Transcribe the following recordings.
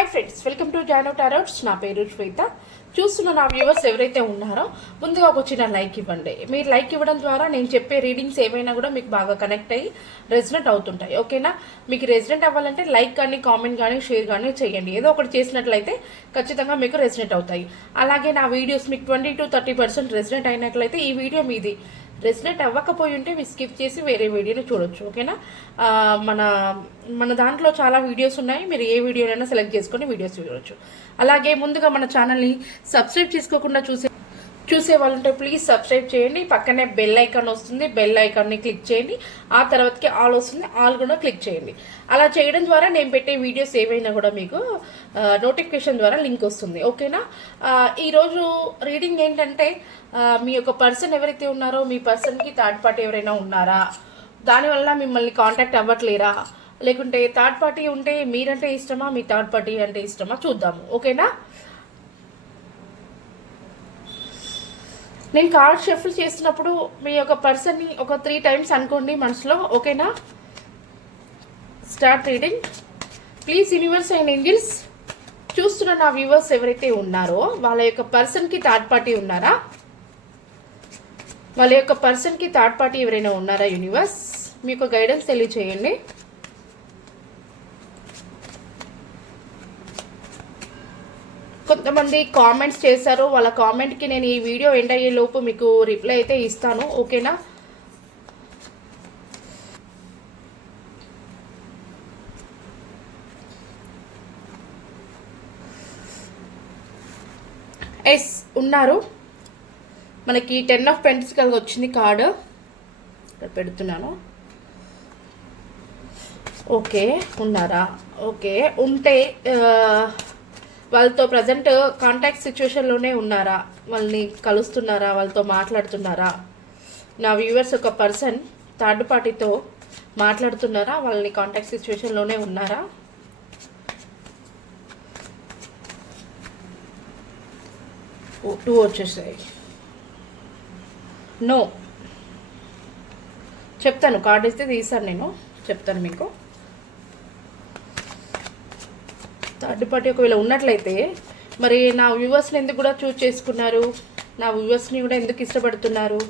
Hi friends, welcome to Jaano tarots. నా పేరు శ్వేత. చూస్తున్న నా వ్యూవర్స్ ఎవరైతే ఉన్నారో ముందుగా ఒక చిన్న లైక్ ఇవ్వండి. మీరు లైక్ ఇవ్వడం ద్వారా నేను చెప్పే రీడింగ్స్ ఏమైనా కూడా మీకు బాగా కనెక్ట్ అయ్యి రెసిడెంట్ అవుతుంటాయి. ఓకేనా? మీకు రెసిడెంట్ అవ్వాలంటే లైక్ కానీ, కామెంట్ కానీ, షేర్ కానీ చేయండి. ఏదో ఒకటి చేసినట్లయితే ఖచ్చితంగా మీకు రెసిడెంట్ అవుతాయి. అలాగే నా వీడియోస్ మీకు 20 to 30% రెసిడెంట్ అయినట్లయితే ఈ వీడియో మీది. రెసిడెంట్ అవ్వకపోయి ఉంటే మీరు స్కిప్ చేసి వేరే వీడియోని చూడొచ్చు. ఓకేనా? మన మన దాంట్లో చాలా వీడియోస్ ఉన్నాయి. మీరు ఏ వీడియోనైనా సెలెక్ట్ చేసుకొని వీడియోస్ చూడవచ్చు. అలాగే ముందుగా మన ఛానల్ని సబ్స్క్రైబ్ చేసుకోకుండా చూసే వాళ్ళంటే ప్లీజ్ సబ్స్క్రైబ్ చేయండి. పక్కనే బెల్ ఐకాన్ వస్తుంది, బెల్ ఐకాన్ని క్లిక్ చేయండి. ఆ తర్వాతకి ఆల్ వస్తుంది, ఆల్ కూడా క్లిక్ చేయండి. అలా చేయడం ద్వారా నేను పెట్టే వీడియోస్ ఏవైనా కూడా మీకు నోటిఫికేషన్ ద్వారా లింక్ వస్తుంది. ఓకేనా? ఈరోజు రీడింగ్ ఏంటంటే మీ యొక్క పర్సన్ ఎవరైతే ఉన్నారో మీ పర్సన్కి థర్డ్ పార్టీ ఎవరైనా ఉన్నారా, దానివల్ల మిమ్మల్ని కాంటాక్ట్ అవ్వట్లేరా, లేకుంటే థర్డ్ పార్టీ ఉంటే మీరంటే ఇష్టమా, మీ థర్డ్ పార్టీ అంటే ఇష్టమా చూద్దాము. ఓకేనా? నేను కార్డ్ షఫుల్ చేస్తున్నప్పుడు మీ యొక్క పర్సన్ని ఒక 3 times అనుకోండి మనసులో. ఓకేనా? Start reading. Please universe and angels, చూస్తున్న నా వ్యూవర్స్ ఎవరైతే ఉన్నారో వాళ్ళ యొక్క పర్సన్కి థర్డ్ పార్టీ ఉన్నారా, వాళ్ళ యొక్క పర్సన్కి థర్డ్ పార్టీ ఎవరైనా ఉన్నారా? యూనివర్స్ మీ యొక్క గైడెన్స్ తెలియచేయండి. కొంతమంది కామెంట్స్ చేశారు. వాళ్ళ కామెంట్కి నేను ఈ వీడియో ఎండ్ అయ్యే లోపు మీకు రిప్లై అయితే ఇస్తాను. ఓకేనా? ఎస్ ఉన్నారు. మనకి 10 of Pentacles వచ్చింది కార్డు. పెడుతున్నాను. ఓకే, ఉన్నారా? ఓకే, ఉంటే వాళ్ళతో ప్రజెంట్ కాంటాక్ట్ సిచ్యువేషన్లోనే ఉన్నారా, వాళ్ళని కలుస్తున్నారా, వాళ్ళతో మాట్లాడుతున్నారా? నా వ్యూవర్స్ ఒక పర్సన్ థర్డ్ పార్టీతో మాట్లాడుతున్నారా, వాళ్ళని కాంటాక్ట్ సిచ్యువేషన్లోనే ఉన్నారా? టూ వచ్చేసాయి. నో చెప్తాను. కార్డు ఇస్తే తీసాను, నేను చెప్తాను మీకు. థర్డ్ పార్టీ ఒకవేళ ఉన్నట్లయితే మరి నా వ్యూవర్స్ని ఎందుకు కూడా చూస్ చేసుకున్నారు, నా వ్యూవర్స్ని కూడా ఎందుకు ఇష్టపడుతున్నారు?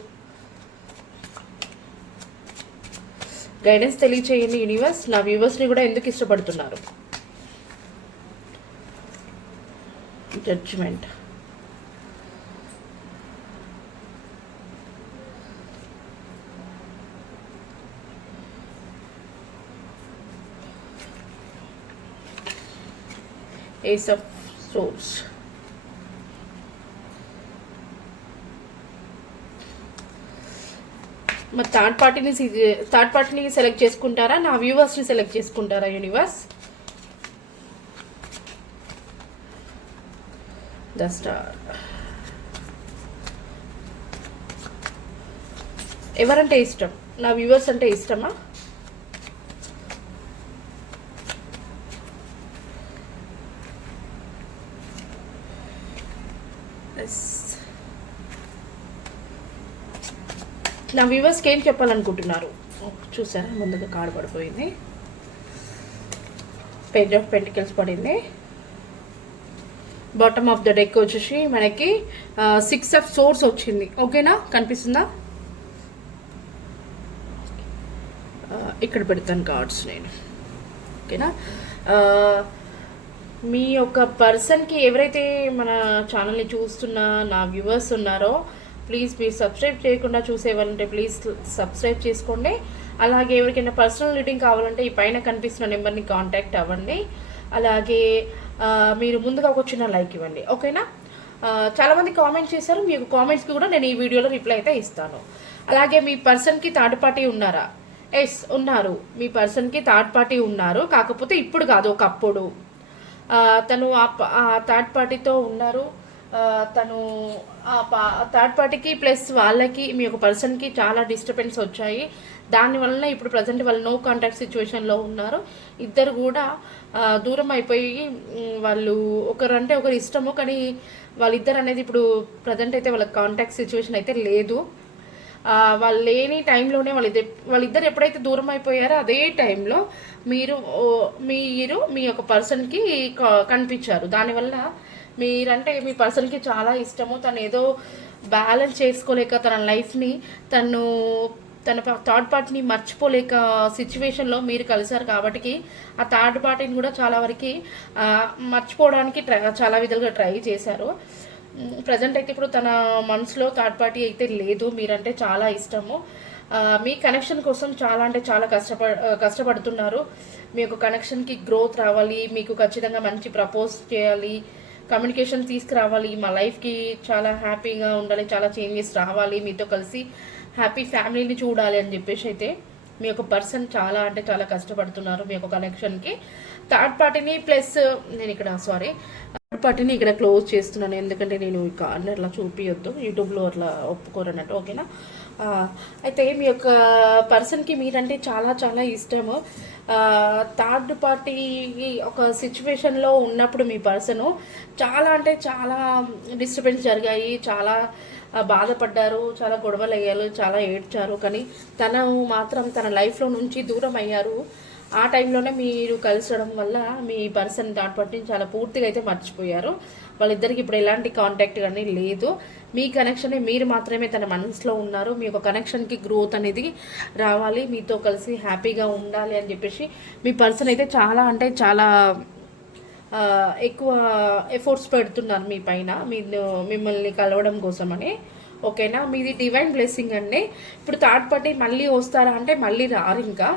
గైడెన్స్ తెలియచేయండి యూనివర్స్. నా వ్యూవర్స్ని కూడా ఎందుకు ఇష్టపడుతున్నారు? జడ్జిమెంట్. Ace of Swords. మరి థర్డ్ పార్టీని సెలెక్ట్ చేసుకుంటారా, నా వ్యూవర్స్ని సెలెక్ట్ చేసుకుంటారా యూనివర్స్? The star. ఎవరంటే ఇష్టం? నా వ్యూవర్స్ అంటే ఇష్టమా? నా వ్యూవర్స్కి ఏం చెప్పాలనుకుంటున్నారు? చూసారా, ముందుగా కార్డు పడిపోయింది. పేజ్ ఆఫ్ పెంటికల్స్ పడింది. బాటమ్ ఆఫ్ ద డెక్ వచ్చేసి మనకి 6 of Swords వచ్చింది. ఓకేనా? కనిపిస్తుందా? ఇక్కడ పెడతాను కార్డ్స్ నేను. ఓకేనా? మీ యొక్క పర్సన్కి ఎవరైతే మన ఛానల్ని చూస్తున్న నా వ్యూవర్స్ ఉన్నారో ప్లీజ్ మీరు సబ్స్క్రైబ్ చేయకుండా చూసేవాళ్ళంటే ప్లీజ్ సబ్స్క్రైబ్ చేసుకోండి. అలాగే ఎవరికైనా పర్సనల్ రీడింగ్ కావాలంటే ఈ పైన కనిపిస్తున్న నెంబర్ని కాంటాక్ట్ అవ్వండి. అలాగే మీరు ముందుగా ఒక చిన్న లైక్ ఇవ్వండి. ఓకేనా? చాలామంది కామెంట్స్ చేశారు. మీ కామెంట్స్కి కూడా నేను ఈ వీడియోలో రిప్లై అయితే ఇస్తాను. అలాగే మీ పర్సన్కి థర్డ్ పార్టీ ఉన్నారా? ఎస్ ఉన్నారు. మీ పర్సన్కి థర్డ్ పార్టీ ఉన్నారు. కాకపోతే ఇప్పుడు కాదు, ఒకప్పుడు తను ఆ థర్డ్ పార్టీతో ఉన్నారు. తను థర్డ్ పార్టీకి ప్లస్ వాళ్ళకి మీ యొక్క పర్సన్కి చాలా డిస్టర్బెన్స్ వచ్చాయి. దానివల్ల ఇప్పుడు ప్రజెంట్ వాళ్ళు నో కాంటాక్ట్ సిచ్యువేషన్లో ఉన్నారు. ఇద్దరు కూడా దూరం అయిపోయి వాళ్ళు ఒకరంటే ఒకరు ఇష్టము, కానీ వాళ్ళిద్దరు అనేది ఇప్పుడు ప్రజెంట్ అయితే వాళ్ళ కాంటాక్ట్ సిచ్యువేషన్ అయితే లేదు. వాళ్ళు లేని టైంలోనే వాళ్ళిద్దరు ఎప్పుడైతే దూరం అయిపోయారో అదే టైంలో మీరు మీరు మీ యొక్క పర్సన్కి కనిపించారు. దానివల్ల మీరంటే మీ పర్సన్కి చాలా ఇష్టము. తను ఏదో బ్యాలెన్స్ చేసుకోలేక తన లైఫ్ని తన థర్డ్ పార్టీని మర్చిపోలేక సిచ్యువేషన్లో మీరు కలిశారు. కాబట్టి ఆ థర్డ్ పార్టీని కూడా చాలా వరకు మర్చిపోవడానికి చాలా విధాలుగా ట్రై చేశారు. ప్రజెంట్ అయితే ఇప్పుడు తన మనసులో థర్డ్ పార్టీ అయితే లేదు. మీరంటే చాలా ఇష్టము. మీ కనెక్షన్ కోసం చాలా అంటే చాలా కష్టపడుతున్నారు. మీ యొక్క కనెక్షన్కి గ్రోత్ రావాలి, మీకు ఖచ్చితంగా మంచి ప్రపోజ్ చేయాలి, కమ్యూనికేషన్ తీసుకురావాలి, మా లైఫ్కి చాలా హ్యాపీగా ఉండాలి, చాలా చేంజెస్ రావాలి, మీతో కలిసి హ్యాపీ ఫ్యామిలీని చూడాలి అని చెప్పేసి అయితే మీ యొక్క పర్సన్ చాలా అంటే చాలా కష్టపడుతున్నారు మీ యొక్క కనెక్షన్కి. థర్డ్ పార్టీని ప్లస్ నేను ఇక్కడ థర్డ్ పార్టీని ఇక్కడ క్లోజ్ చేస్తున్నాను, ఎందుకంటే నేను ఈ కార్నర్లో చూపించొద్దు, యూట్యూబ్లో అట్లా ఒప్పుకోరన్నట్టు. ఓకేనా? అయితే మీ యొక్క పర్సన్కి మీరంటే చాలా చాలా ఇష్టము. థర్డ్ పార్టీ ఒక సిచ్యువేషన్లో ఉన్నప్పుడు మీ పర్సను చాలా అంటే చాలా డిస్టర్బెన్స్ జరిగాయి, చాలా బాధపడ్డారు, చాలా గొడవలు అయ్యారు, చాలా ఏడ్చారు. కానీ తను మాత్రం తన లైఫ్లో నుంచి దూరం అయ్యారు. ఆ టైంలోనే మీరు కలిసడం వల్ల మీ పర్సన్ థర్డ్ పార్టీని చాలా పూర్తిగా అయితే మర్చిపోయారు. వాళ్ళిద్దరికి ఇప్పుడు ఎలాంటి కాంటాక్ట్ కానీ లేదు. మీ కనెక్షన్ మీరు మాత్రమే తన మనసులో ఉన్నారు. మీ యొక్క కనెక్షన్కి గ్రోత్ అనేది రావాలి, మీతో కలిసి హ్యాపీగా ఉండాలి అని చెప్పేసి మీ పర్సన్ అయితే చాలా అంటే చాలా ఎక్కువ ఎఫర్ట్స్ పెడుతున్నారు మీ పైన, మిమ్మల్ని కలవడం కోసమని. ఓకేనా? మీది డివైన్ బ్లెస్సింగ్ అండి. ఇప్పుడు థర్డ్ పార్టీ మళ్ళీ వస్తారా అంటే మళ్ళీ రారు. ఇంకా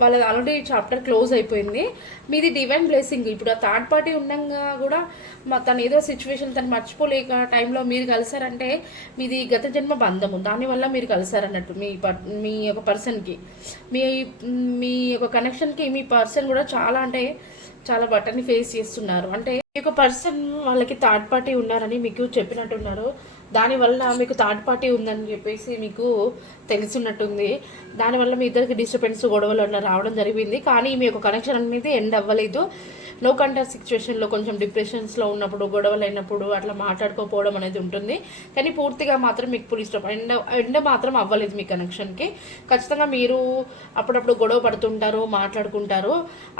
వాళ్ళది ఆల్రెడీ చాప్టర్ క్లోజ్ అయిపోయింది. మీది డివైన్ బ్లెస్సింగ్. ఇప్పుడు ఆ థర్డ్ పార్టీ ఉండగా కూడా తను ఏదో సిచ్యువేషన్ తను మర్చిపోలేక టైంలో మీరు కలిసారంటే మీది గత జన్మ బంధము, దానివల్ల మీరు కలిసారన్నట్టు మీ యొక్క పర్సన్కి. మీ యొక్క కనెక్షన్కి మీ పర్సన్ కూడా చాలా అంటే చాలా బటన్ని ఫేస్ చేస్తున్నారు. అంటే మీ యొక్క పర్సన్ వాళ్ళకి థర్డ్ పార్టీ ఉన్నారని మీకు చెప్పినట్టున్నారు. దానివల్ల మీకు థర్డ్ పార్టీ ఉందని చెప్పేసి మీకు తెలిసినట్టుంది. దానివల్ల మీ ఇద్దరికి డిస్టర్బెన్స్ గొడవలు అట్లా రావడం జరిగింది. కానీ మీ యొక్క కనెక్షన్ అనేది ఎండ్ అవ్వలేదు. నో కాంటాక్ట్ సిచ్యువేషన్లో కొంచెం డిప్రెషన్స్లో ఉన్నప్పుడు, గొడవలు అయినప్పుడు అట్లా మాట్లాడుకోకపోవడం అనేది ఉంటుంది. కానీ పూర్తిగా మాత్రం మీకు ఫుల్ ఇష్టం ఎండ మాత్రం అవ్వలేదు మీ కనెక్షన్కి. ఖచ్చితంగా మీరు అప్పుడప్పుడు గొడవ పడుతుంటారు, మాట్లాడుకుంటారు,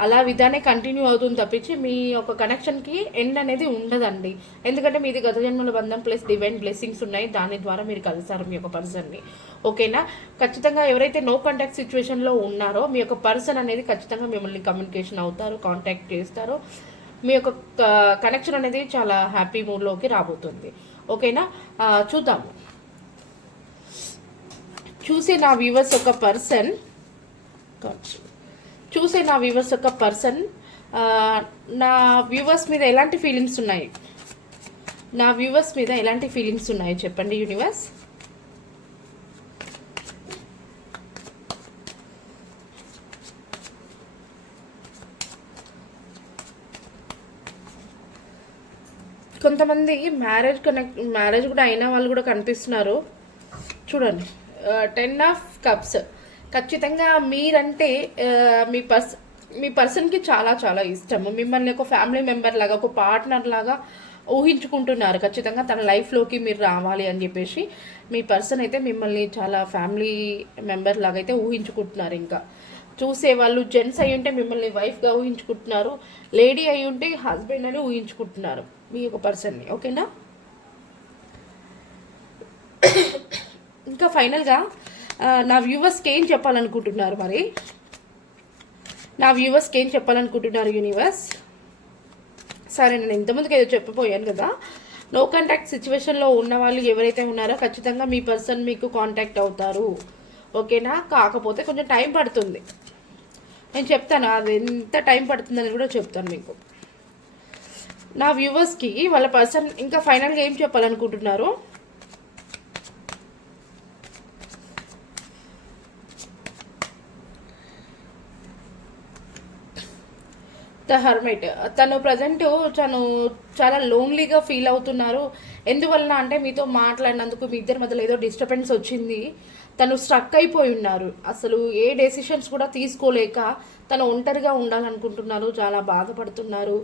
అలా విధానే కంటిన్యూ అవుతుంది తప్పించి మీ యొక్క కనెక్షన్కి ఎండ్ అనేది ఉండదండి. ఎందుకంటే మీది గత జన్మల బంధం ప్లస్ డివైన్ బ్లెస్సింగ్స్ ఉన్నాయి. దాని ద్వారా మీరు కలిసారు మీ యొక్క పర్సన్ని. ఓకేనా? ఖచ్చితంగా ఎవరైతే నో కాంటాక్ట్ సిచ్యువేషన్లో ఉన్నారో మీ యొక్క పర్సన్ అనేది ఖచ్చితంగా మిమ్మల్ని కమ్యూనికేషన్ అవుతారు, కాంటాక్ట్ చేస్తారు. మీ యొక్క కనెక్షన్ అనేది చాలా హ్యాపీ మూడ్లోకి రాబోతుంది. ఓకేనా? చూద్దాము. చూసే నా వ్యూవర్స్ యొక్క పర్సన్ నా వ్యూవర్స్ మీద ఎలాంటి ఫీలింగ్స్ ఉన్నాయి? నా వ్యూవర్స్ మీద ఎలాంటి ఫీలింగ్స్ ఉన్నాయి చెప్పండి యూనివర్స్. కొంతమంది మ్యారేజ్ కూడా అయిన వాళ్ళు కూడా కనిపిస్తున్నారు. చూడండి, 10 ఆఫ్ కప్స్. ఖచ్చితంగా మీరంటే మీ పర్సన్కి చాలా చాలా ఇష్టము. మిమ్మల్ని ఒక ఫ్యామిలీ మెంబర్ లాగా, ఒక పార్ట్నర్ లాగా ఊహించుకుంటున్నారు. ఖచ్చితంగా తన లైఫ్లోకి మీరు రావాలి అని చెప్పేసి మీ పర్సన్ అయితే మిమ్మల్ని చాలా ఫ్యామిలీ మెంబర్ లాగా అయితే ఊహించుకుంటున్నారు. ఇంకా చూసేవాళ్ళు జెంట్స్ అయి ఉంటే మిమ్మల్ని వైఫ్గా ఊహించుకుంటున్నారు, లేడీ అయి ఉంటే హస్బెండ్ అని ఊహించుకుంటున్నారు మీ యొక్క పర్సన్ని. ఓకేనా? ఇంకా ఫైనల్గా నా వ్యూవర్స్కి ఏం చెప్పాలనుకుంటున్నారు? మరి నా వ్యూవర్స్కి ఏం చెప్పాలనుకుంటున్నారు యూనివర్స్? సరే, నేను ఇంతమందికి ఏదో చెప్పబోయాను కదా. నో కాంటాక్ట్ సిచ్యువేషన్లో ఉన్న వాళ్ళు ఎవరైతే ఉన్నారో ఖచ్చితంగా మీ పర్సన్ మీకు కాంటాక్ట్ అవుతారు. ఓకేనా? కాకపోతే కొంచెం టైం పడుతుంది. నేను చెప్తాను అది ఎంత టైం పడుతుందని కూడా చెప్తాను మీకు. నా వ్యూవర్స్కి వాళ్ళ పర్సన్ ఇంకా ఫైనల్గా ఏం చెప్పాలనుకుంటున్నారు? The hermit. తను ప్రజెంట్ చాలా లోన్లీగా ఫీల్ అవుతున్నారు. ఎందువలన అంటే మీతో మాట్లాడినందుకు మీ ఇద్దరి మధ్యలో ఏదో డిస్టర్బెన్స్ వచ్చింది. తను స్ట్రక్ అయిపోయి ఉన్నారు. అసలు ఏ డెసిషన్స్ కూడా తీసుకోలేక తను ఒంటరిగా ఉండాలనుకుంటున్నారు. చాలా బాధపడుతున్నారు.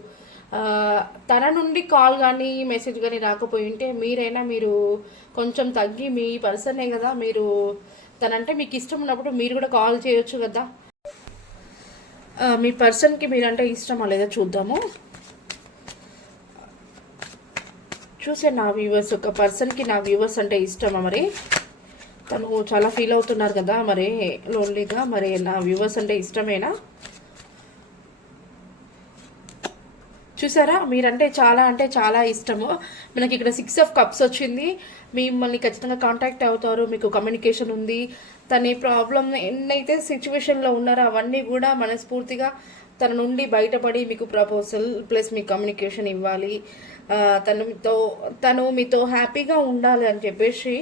తన నుండి కాల్ కానీ మెసేజ్ కానీ రాకపోయి ఉంటే మీరైనా మీరు కొంచెం తగ్గి మీ పర్సనే కదా మీరు తనంటే మీకు ఇష్టం ఉన్నప్పుడు మీరు కూడా కాల్ చేయొచ్చు కదా. మీ పర్సన్కి మీరంటే ఇష్టమా లేదా చూద్దాము. చూసే నా వ్యూవర్స్, ఒక పర్సన్కి నా వ్యూవర్స్ అంటే ఇష్టమా, మరి తను చాలా ఫీల్ అవుతున్నారు కదా మరి లోన్లీగా, మరి నా వ్యూవర్స్ అంటే చూసారా మీరంటే చాలా ఇష్టము. మనకి ఇక్కడ 6 ఆఫ్ కప్స్ వచ్చింది. మిమ్మల్ని ఖచ్చితంగా కాంటాక్ట్ అవుతారు, మీకు కమ్యూనికేషన్ ఉంది. తన ప్రాబ్లం ఎన్నైతే సిచ్యువేషన్లో ఉన్నారో అవన్నీ కూడా మనస్ఫూర్తిగా తన నుండి బయటపడి మీకు ప్రపోజల్ ప్లస్ మీ కమ్యూనికేషన్ ఇవ్వాలి. తను మీతో హ్యాపీగా ఉండాలి అని చెప్పేసి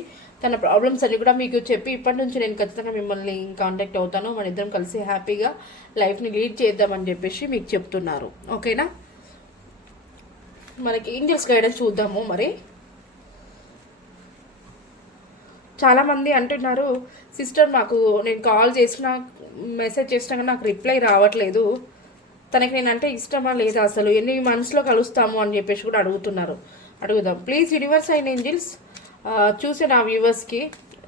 తన ప్రాబ్లమ్స్ అన్ని కూడా మీకు చెప్పి ఇప్పటి నుంచి నేను ఖచ్చితంగా మిమ్మల్ని కాంటాక్ట్ అవుతాను, మన ఇద్దరం కలిసి హ్యాపీగా లైఫ్ని లీడ్ చేద్దామని చెప్పేసి మీకు చెప్తున్నారు. ఓకేనా, మనకి ఏంజల్స్ గైడెన్స్ చూద్దాము. మరి చాలామంది అంటున్నారు, సిస్టర్ నాకు నేను కాల్ చేసినా మెసేజ్ చేసినా కానీ నాకు రిప్లై రావట్లేదు, తనకి నేనంటే ఇష్టమా లేదా, అసలు ఎన్ని మంత్స్లో కలుస్తాము అని చెప్పేసి కూడా అడుగుదాం. ప్లీజ్ యూనివర్స్ అండ్ ఏంజిల్స్ చూసే నా వ్యూవర్స్కి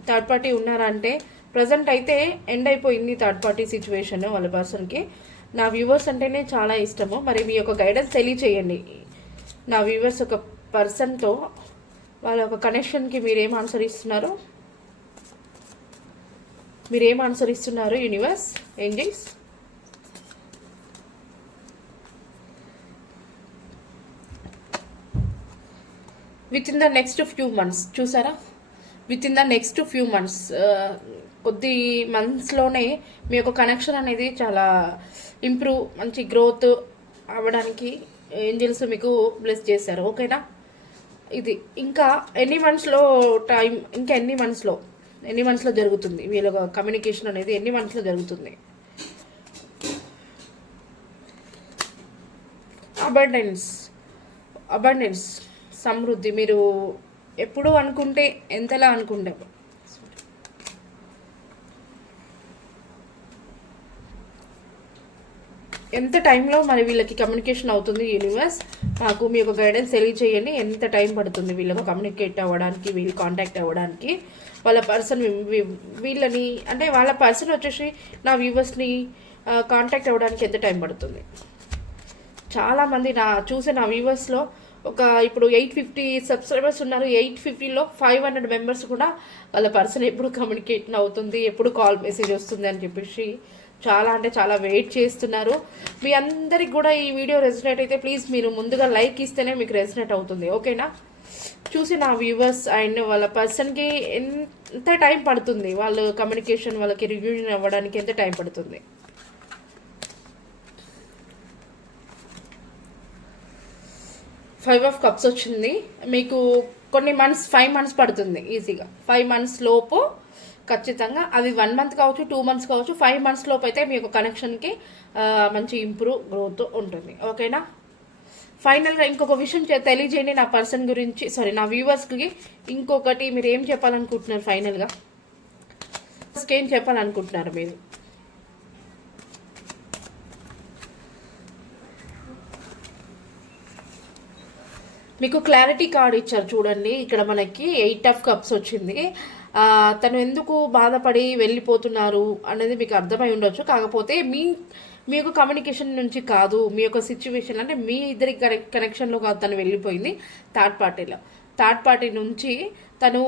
థర్డ్ పార్టీ ఉన్నారంటే ప్రజెంట్ అయితే ఎండ్ అయిపోయింది థర్డ్ పార్టీ సిచ్యువేషన్ వాళ్ళ పర్సన్కి. నా వ్యూవర్స్ అంటేనే చాలా ఇష్టము. మరి మీ యొక్క గైడెన్స్ తెలియచేయండి. నా వ్యూవర్స్ ఒక పర్సన్తో వాళ్ళ ఒక కనెక్షన్కి మీరేం ఆన్సర్ ఇస్తున్నారు universe angels? Within the next few months, చూసారా, within the next few months, కొద్ది మంత్స్లోనే మీ యొక్క కనెక్షన్ అనేది చాలా ఇంప్రూవ్, మంచి గ్రోత్ అవ్వడానికి ఏంజల్స్ మీకు బ్లెస్ చేశారు. ఓకేనా, ఇది ఇంకా ఎన్ని మంత్స్లో టైం, ఇంకా ఎన్ని మంత్స్లో జరుగుతుంది వీళ్ళ కమ్యూనికేషన్ అనేది, ఎన్ని మంత్స్లో జరుగుతుంది? అబండెన్స్ సమృద్ధి. మీరు ఎప్పుడు అనుకుంటే ఎంతలా అనుకుంటే ఎంత టైంలో మరి వీళ్ళకి కమ్యూనికేషన్ అవుతుంది యూనివర్స్? మాకు మీ యొక్క గైడెన్స్ తెలియచేయండి. ఎంత టైం పడుతుంది వీళ్ళకు కమ్యూనికేట్ అవ్వడానికి, వీళ్ళు కాంటాక్ట్ అవ్వడానికి, వాళ్ళ పర్సన్ వీళ్ళని అంటే వాళ్ళ పర్సన్ వచ్చేసి నా వ్యూవర్స్ని కాంటాక్ట్ అవ్వడానికి ఎంత టైం పడుతుంది? చాలామంది చూసే నా వ్యూవర్స్లో ఒక ఇప్పుడు 850 సబ్స్క్రైబర్స్ ఉన్నారు. 850లో 500 మెంబర్స్ కూడా వాళ్ళ పర్సన్ ఎప్పుడు కమ్యూనికేట్ అవుతుంది, ఎప్పుడు కాల్ మెసేజ్ వస్తుంది అని చెప్పేసి చాలా వెయిట్ చేస్తున్నారు. మీ అందరికి కూడా ఈ వీడియో రెసినేట్ అయితే ప్లీజ్ మీరు ముందుగా లైక్ ఇస్తేనే మీకు రెసినేట్ అవుతుంది. ఓకేనా, చూసి నా వ్యూవర్స్ అండ్ వాళ్ళ పర్సన్కి ఎంత టైం పడుతుంది, వాళ్ళ కమ్యూనికేషన్ వాళ్ళకి రివ్యూషన్ అవ్వడానికి ఎంత టైం పడుతుంది? 5 ఆఫ్ కప్స్ వచ్చింది. మీకు కొన్ని మంత్స్ 5 మంత్స్ పడుతుంది ఈజీగా. 5 మంత్స్ లోపు ఖచ్చితంగా, అవి 1 మంత్ కావచ్చు, 2 మంత్స్ కావచ్చు, 5 మంత్స్ లోపు అయితే మీ యొక్క కనెక్షన్కి మంచి గ్రోత్ ఉంటుంది. ఓకేనా, ఫైనల్గా ఇంకొక విషయం తెలియజేయండి నా పర్సన్ గురించి, నా వ్యూవర్స్కి. ఇంకొకటి మీరు ఏం చెప్పాలనుకుంటున్నారు ఫైనల్గా? ఏం చెప్పాలనుకుంటున్నారు మీరు? మీకు క్లారిటీ కార్డ్ ఇచ్చారు చూడండి. ఇక్కడ మనకి 8 ఆఫ్ కప్స్ వచ్చింది. తను ఎందుకు బాధపడి వెళ్ళిపోతున్నారు అనేది మీకు అర్థమై ఉండొచ్చు. కాకపోతే మీ యొక్క కమ్యూనికేషన్ నుంచి కాదు, మీ యొక్క సిచ్యువేషన్ అంటే మీ ఇద్దరి కనెక్షన్లో కాదు తను వెళ్ళిపోయింది, థర్డ్ పార్టీ నుంచి తను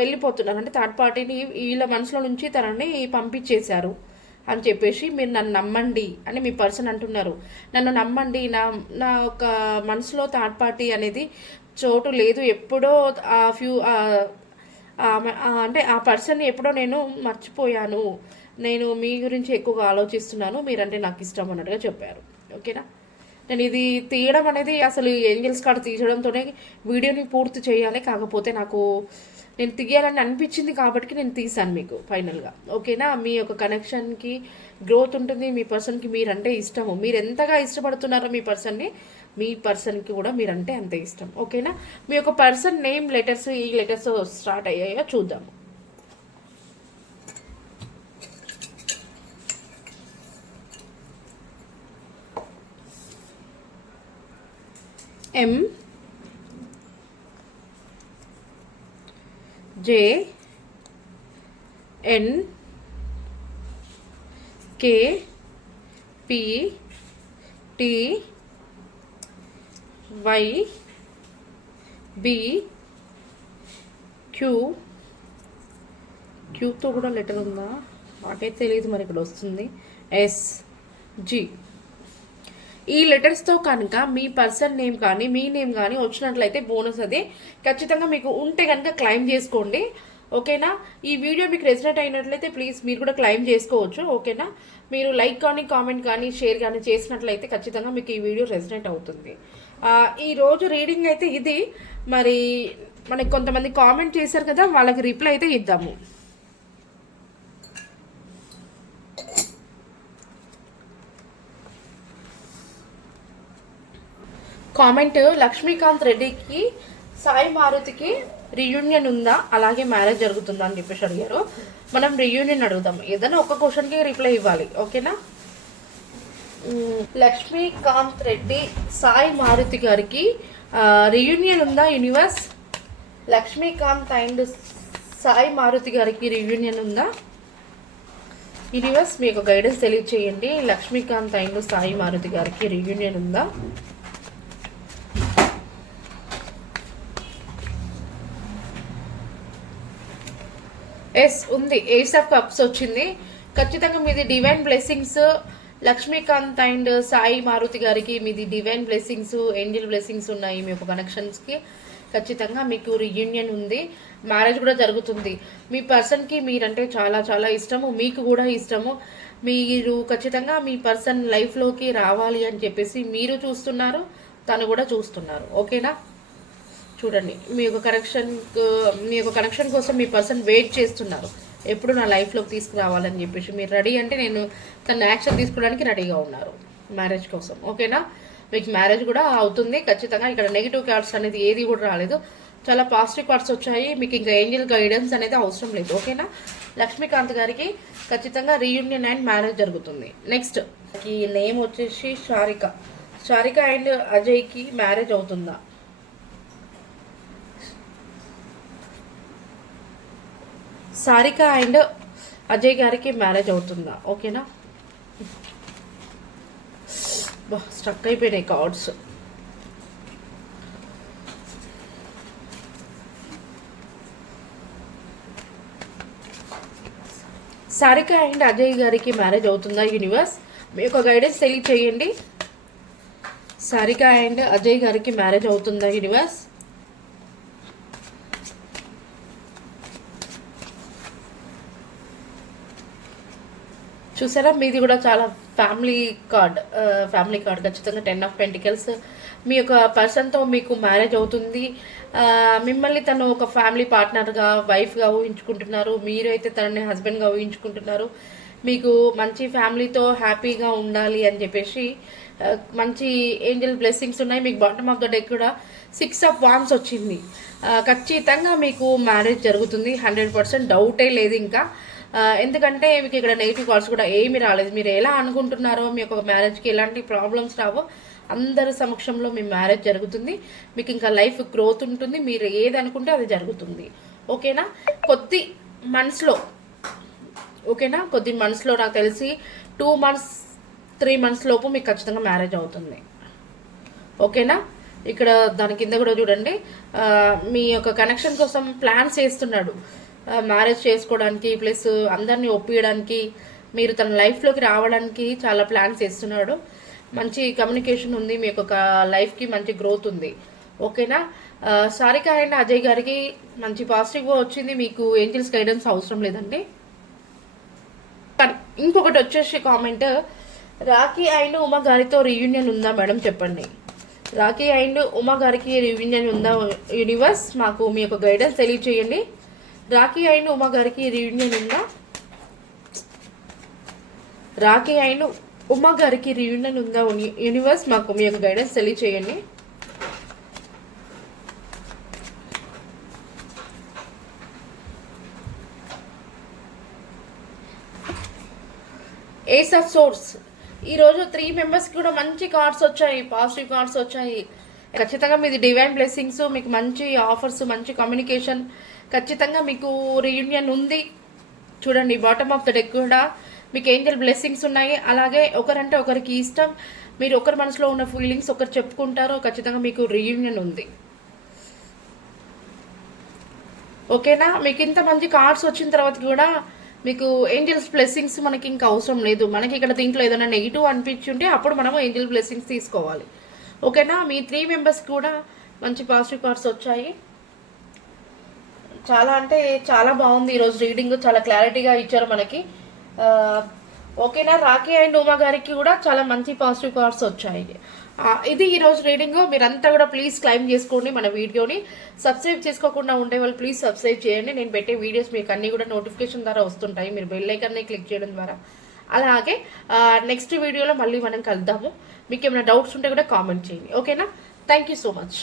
వెళ్ళిపోతున్నారు. అంటే థర్డ్ పార్టీని వీళ్ళ మనసులో నుంచి తనని పంపించేశారు అని చెప్పేసి మీరు నన్ను నమ్మండి అని మీ పర్సన్ అంటున్నారు. నన్ను నమ్మండి, నా ఒక మనసులో థర్డ్ పార్టీ అనేది చోటు లేదు. ఎప్పుడో అంటే ఆ పర్సన్ని ఎప్పుడో నేను మర్చిపోయాను, నేను మీ గురించి ఎక్కువగా ఆలోచిస్తున్నాను, మీరంటే నాకు ఇష్టం అన్నట్టుగా చెప్పారు. ఓకేనా, నేను ఇది తీయడం అనేది అసలు ఏంజల్స్ కార్డ్ తీయడంతోనే వీడియోని పూర్తి చేయాలి. కాకపోతే నేను తీయాలని అనిపించింది కాబట్టి నేను తీసాను మీకు ఫైనల్గా. ఓకేనా, మీ యొక్క కనెక్షన్కి గ్రోత్ ఉంటుంది. మీ పర్సన్కి మీరంటే ఇష్టము. మీరు ఎంతగా ఇష్టపడుతున్నారో మీ పర్సన్కి కూడా మీరంటే అంతే ఇష్టం. ఓకేనా, మీ యొక్క పర్సన్ నేమ్ లెటర్స్ ఈ లెటర్స్ స్టార్ట్ అయ్యాయో చూద్దాము. M J N K P T Y B Q, క్యూతో కూడా లెటర్ ఉందా నాకైతే తెలియదు, మరి ఇక్కడ వస్తుంది ఎస్ జి. ఈ లెటర్స్తో కనుక మీ పర్సన్ నేమ్ కానీ మీ నేమ్ కానీ వచ్చినట్లయితే బోనస్ అది ఖచ్చితంగా మీకు ఉంటే కనుక క్లైమ్ చేసుకోండి. ఓకేనా? ఈ వీడియో మీకు రెసినేట్ అయినట్లయితే ప్లీజ్ మీరు కూడా క్లైమ్ చేసుకోవచ్చు. ఓకేనా? మీరు లైక్ కానీ కామెంట్ కానీ షేర్ కానీ చేసినట్లయితే ఖచ్చితంగా మీకు ఈ వీడియో రెసినేట్ అవుతుంది. ఈరోజు రీడింగ్ అయితే ఇది. మరి మనకి కొంతమంది కామెంట్ చేశారు కదా, వాళ్ళకి రిప్లై అయితే ఇద్దాము. కామెంట్ లక్ష్మీకాంత్ రెడ్డికి సాయి మారుతికి రీయూనియన్ ఉందా, అలాగే మ్యారేజ్ జరుగుతుందా అని చెప్పేసి అడిగారు. మనం రీయూనియన్ అడుగుదాం, ఏదైనా ఒక క్వశ్చన్కి రిప్లై ఇవ్వాలి. ఓకేనా? లక్ష్మీకాంత్ రెడ్డి సాయి మారుతి గారికి రీయూనియన్ ఉందా యూనివర్స్? లక్ష్మీకాంత్ అండ్ సాయి మారుతి గారికి రీయూనియన్ ఉందా యూనివర్స్? మీకు గైడెన్స్ తెలియచేయండి. లక్ష్మీకాంత్ అండ్ సాయి మారుతి గారికి రీయూనియన్ ఉందా? ఎస్ ఉంది. ఏస్ ఆఫ్ కప్స్ వచ్చింది. ఖచ్చితంగా మీది divine blessings. Lakshmikant and Sai Maruti గారికి మీది డివైన్ బ్లెస్సింగ్స్, ఏంజల్ బ్లెస్సింగ్స్ ఉన్నాయి. మీ యొక్క కనెక్షన్స్కి ఖచ్చితంగా మీకు రీయూనియన్ ఉంది. మ్యారేజ్ కూడా జరుగుతుంది. మీ పర్సన్కి మీరంటే చాలా చాలా ఇష్టము, మీకు కూడా ఇష్టము. మీరు ఖచ్చితంగా మీ పర్సన్ లైఫ్లోకి రావాలి అని చెప్పేసి మీరు చూస్తున్నారు, తను కూడా చూస్తున్నారు. ఓకేనా? చూడండి, మీ యొక్క కనెక్షన్ కోసం మీ పర్సన్ వెయిట్ చేస్తున్నారు. ఎప్పుడు నా లైఫ్లోకి తీసుకురావాలని చెప్పేసి మీరు రెడీ అంటే నేను తన యాక్షన్ తీసుకోవడానికి రెడీగా ఉన్నారు మ్యారేజ్ కోసం. ఓకేనా? మీకు మ్యారేజ్ కూడా అవుతుంది ఖచ్చితంగా. ఇక్కడ నెగిటివ్ కార్డ్స్ అనేది ఏది కూడా రాలేదు, చాలా పాజిటివ్ కార్డ్స్ వచ్చాయి. మీకు ఇంకా ఏంజల్ గైడెన్స్ అనేది అవసరం లేదు. ఓకేనా? లక్ష్మీకాంత్ గారికి ఖచ్చితంగా రీయూనియన్ అండ్ మ్యారేజ్ జరుగుతుంది. నెక్స్ట్ ఈ నేమ్ వచ్చేసి షారిక అండ్ అజయ్కి మ్యారేజ్ అవుతుందా? సారిక అండ్ అజయ్ గారికి మ్యారేజ్ అవుతుందా? ఓకేనా? స్ట్రక్ అయిపోయినాయి కార్డ్స్. సారిక అండ్ అజయ్ గారికి మ్యారేజ్ అవుతుందా యూనివర్స్? మీ యొక్క గైడెన్స్ తెలియచేయండి. సారిక అండ్ అజయ్ గారికి మ్యారేజ్ అవుతుందా యూనివర్స్? చూసారా, మీది కూడా చాలా ఫ్యామిలీ కార్డ్ ఖచ్చితంగా 10 ఆఫ్ పెంటికల్స్. మీ యొక్క పర్సన్తో మీకు మ్యారేజ్ అవుతుంది. మిమ్మల్ని తను ఒక ఫ్యామిలీ పార్ట్నర్గా, వైఫ్గా ఊహించుకుంటున్నారు. మీరు అయితే తనని హస్బెండ్గా ఊహించుకుంటున్నారు. మీకు మంచి ఫ్యామిలీతో హ్యాపీగా ఉండాలి అని చెప్పేసి మంచి ఏంజల్ బ్లెస్సింగ్స్ ఉన్నాయి. మీకు బాటమ్ ఆఫ్ ద డెక్ కూడా 6 ఆఫ్ వాండ్స్ వచ్చింది. ఖచ్చితంగా మీకు మ్యారేజ్ జరుగుతుంది. 100% డౌటే లేదు ఇంకా. ఎందుకంటే మీకు ఇక్కడ నెగిటివ్ కాల్స్ కూడా ఏమీ రాలేదు. మీరు ఎలా అనుకుంటున్నారో మీ యొక్క మ్యారేజ్కి ఎలాంటి ప్రాబ్లమ్స్ రావో అందరి సమక్షంలో మీ మ్యారేజ్ జరుగుతుంది. మీకు ఇంకా లైఫ్ గ్రోత్ ఉంటుంది. మీరు ఏది అనుకుంటే అది జరుగుతుంది. ఓకేనా? కొద్ది మంత్స్లో నాకు తెలిసి 2 months 3 months లోపు మీకు ఖచ్చితంగా మ్యారేజ్ అవుతుంది. ఓకేనా? ఇక్కడ దాని కింద కూడా చూడండి, మీ యొక్క కనెక్షన్ కోసం ప్లాన్స్ చేస్తున్నాడు. మ్యారేజ్ చేసుకోవడానికి ప్లస్ అందరినీ ఒప్పించడానికి, మీరు తన లైఫ్లోకి రావడానికి చాలా ప్లాన్స్ చేస్తున్నాడు. మంచి కమ్యూనికేషన్ ఉంది. మీ యొక్క లైఫ్కి మంచి గ్రోత్ ఉంది. ఓకేనా? సారిక అండ్ అజయ్ గారికి మంచి పాజిటివ్గా వచ్చింది. మీకు ఏంజల్స్ గైడెన్స్ అవసరం లేదండి. ఇంకొకటి వచ్చేసి కామెంట్, రాఖీ అండ్ ఉమా గారితో రీయూనియన్ ఉందా మేడం చెప్పండి. రాఖీ అండ్ ఉమా గారికి రీయూనియన్ ఉందా యూనివర్స్? మాకు మీ యొక్క గైడెన్స్ తెలియచేయండి. రాఖీ అండ్ ఉమా గారికి రీయూనియన్ ఉందా? రాఖీ అండ్ ఉమా గారికి రీయూనియన్ ఉందా యూనివర్స్? మాకు మీ యొక్క గైడెన్స్ తెలియచేయండి. Ace of swords. ఈరోజు 3 మెంబర్స్కి కూడా మంచి కార్డ్స్ వచ్చాయి, పాజిటివ్ కార్డ్స్ వచ్చాయి. ఖచ్చితంగా మీది డివైన్ బ్లెస్సింగ్స్, మీకు మంచి ఆఫర్స్, మంచి కమ్యూనికేషన్, ఖచ్చితంగా మీకు రీయూనియన్ ఉంది. చూడండి బాటమ్ ఆఫ్ ద డెక్ కూడా మీకు ఏంజల్ బ్లెస్సింగ్స్ ఉన్నాయి. అలాగే ఒకరంటే ఒకరికి ఇష్టం, మీరు ఒకరి మనసులో ఉన్న ఫీలింగ్స్ ఒకరు చెప్పుకుంటారో ఖచ్చితంగా మీకు రీయూనియన్ ఉంది. ఓకేనా? మీకు ఇంత మంచి కార్డ్స్ వచ్చిన తర్వాత కూడా మీకు ఏంజల్స్ బ్లెస్సింగ్స్ మనకి ఇంకా అవసరం లేదు. మనకి ఇక్కడ దీంట్లో ఏదైనా నెగిటివ్ అనిపించుంటే అప్పుడు మనము ఏంజల్ బ్లెస్సింగ్స్ తీసుకోవాలి. ఓకేనా? మీ 3 మెంబర్స్ కూడా మంచి పాజిటివ్ కార్డ్స్ వచ్చాయి. చాలా అంటే చాలా బాగుంది ఈరోజు రీడింగ్, చాలా క్లారిటీగా ఇచ్చారు మనకి. ఓకేనా? రాఖీ అండ్ ఉమా గారికి కూడా చాలా మంచి పాజిటివ్ కార్డ్స్ వచ్చాయి. ఇది ఈరోజు రీడింగ్. మీరంతా కూడా ప్లీజ్ క్లైమ్ చేసుకోండి మన వీడియోని. సబ్స్క్రైబ్ చేసుకోకుండా ఉండే వాళ్ళు ప్లీజ్ సబ్స్క్రైబ్ చేయండి. నేను పెట్టే వీడియోస్ మీకు అన్నీ కూడా నోటిఫికేషన్ ద్వారా వస్తుంటాయి, మీరు బెల్ ఐకాన్ని క్లిక్ చేయడం ద్వారా. అలాగే నెక్స్ట్ వీడియోలో మళ్ళీ మనం కలుద్దాము. మీకు ఏమైనా డౌట్స్ ఉంటే కూడా కామెంట్ చేయండి. ఓకేనా? Thank you so much.